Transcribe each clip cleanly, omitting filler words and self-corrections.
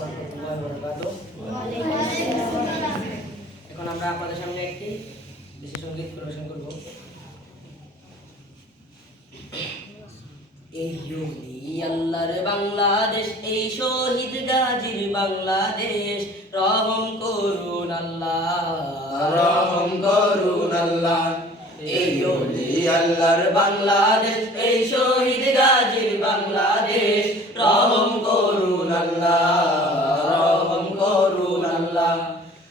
ওয়া রাহমাতুল্লাহি ওয়া বারাকাতুহু। এখন আমরা আপনাদের সামনে একটি বিশেষ সঙ্গীত পরিবেশন করব। এই জমি আল্লাহর বাংলাদেশ, এই শহীদ গাজীর বাংলাদেশ, রহম করুন আল্লাহ, রহম করুন আল্লাহ। এই জমি আল্লাহর বাংলাদেশ, এই শহীদ গাজীর বাংলাদেশ, রহম করুন আল্লাহ, রহম করুন আল্লাহ,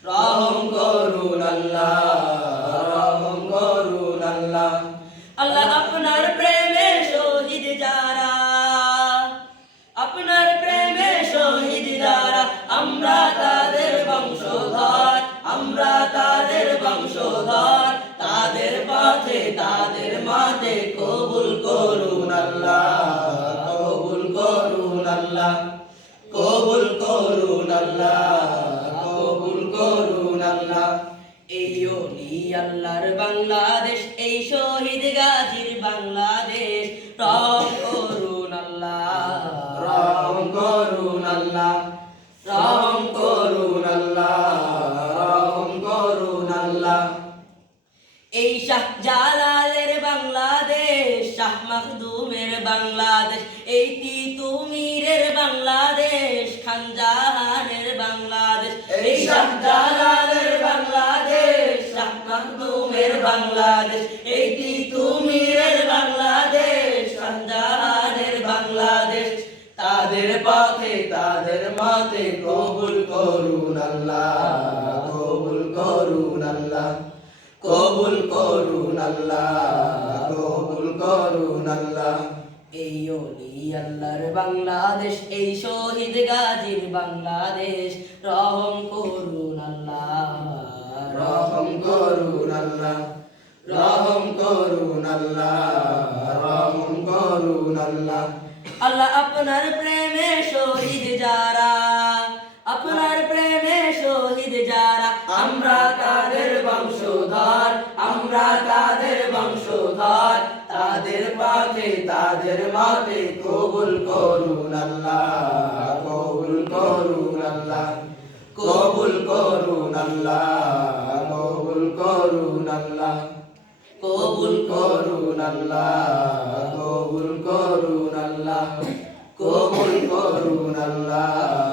রহম করুন আল্লাহ, রহম করুন আল্লাহ। আল্লাহ আপনার প্রেমে শহীদ যারা, আপনার প্রেমে শহীদ যারা, আমরা তাদের বংশধর, আমরা তাদের বংশধর, তাদের পথে তাদের মাঝে কবুল করুন আল্লাহ, কবুল করুন আল্লাহ, কবুল করুন আল্লাহ, কবুল করুন আল্লাহ। এই ওলি আল্লাহর বাংলাদেশ, এই শহীদ গাজীর বাংলাদেশ, রহম করুন আল্লাহ, রহম করুন আল্লাহ, রহম করুন আল্লাহ, রহম করুন আল্লাহ। এই শাহ জালালের বাংলাদেশ, শাহ মাখদুমের বাংলাদেশ, এই তিতুমিরের বাংলাদেশ, খান জাহানের বাংলাদেশ, এই শাহ জালালের বাংলাদেশ, শাহ মাখদুমের বাংলাদেশ, এই তিতুমিরের বাংলাদেশ, খান জাহানের বাংলাদেশ, তাদের পথে তাদের মতে কবুল করুন আল্লাহ, কবুল করুন আল্লাহ, কবুল করুন আল্লাহ, কবুল করুন আল্লাহ। এই ওলি আল্লাহর বাংলাদেশ, এই শহীদ গাজীর বাংলাদেশ, রহম করুন আল্লাহ, রহম করুন আল্লাহ, রহম করুন আল্লাহ, রহম করুন আল্লাহ। আল্লাহ আপনার প্রেমে শহীদ যারা, আপনার প্রেমে শহীদ যারা, আমরা তাদের বংশধর, আমরা তাদের বংশধর, তাদের পথে তাদের মতে কবুল করুন আল্লাহ, কবুল করুন আল্লাহ, কবুল করুন আল্লাহ, কবুল করুন আল্লাহ, কবুল করুন আল্লাহ, কবুল করুন আল্লাহ, কবুল করুন আল্লাহ।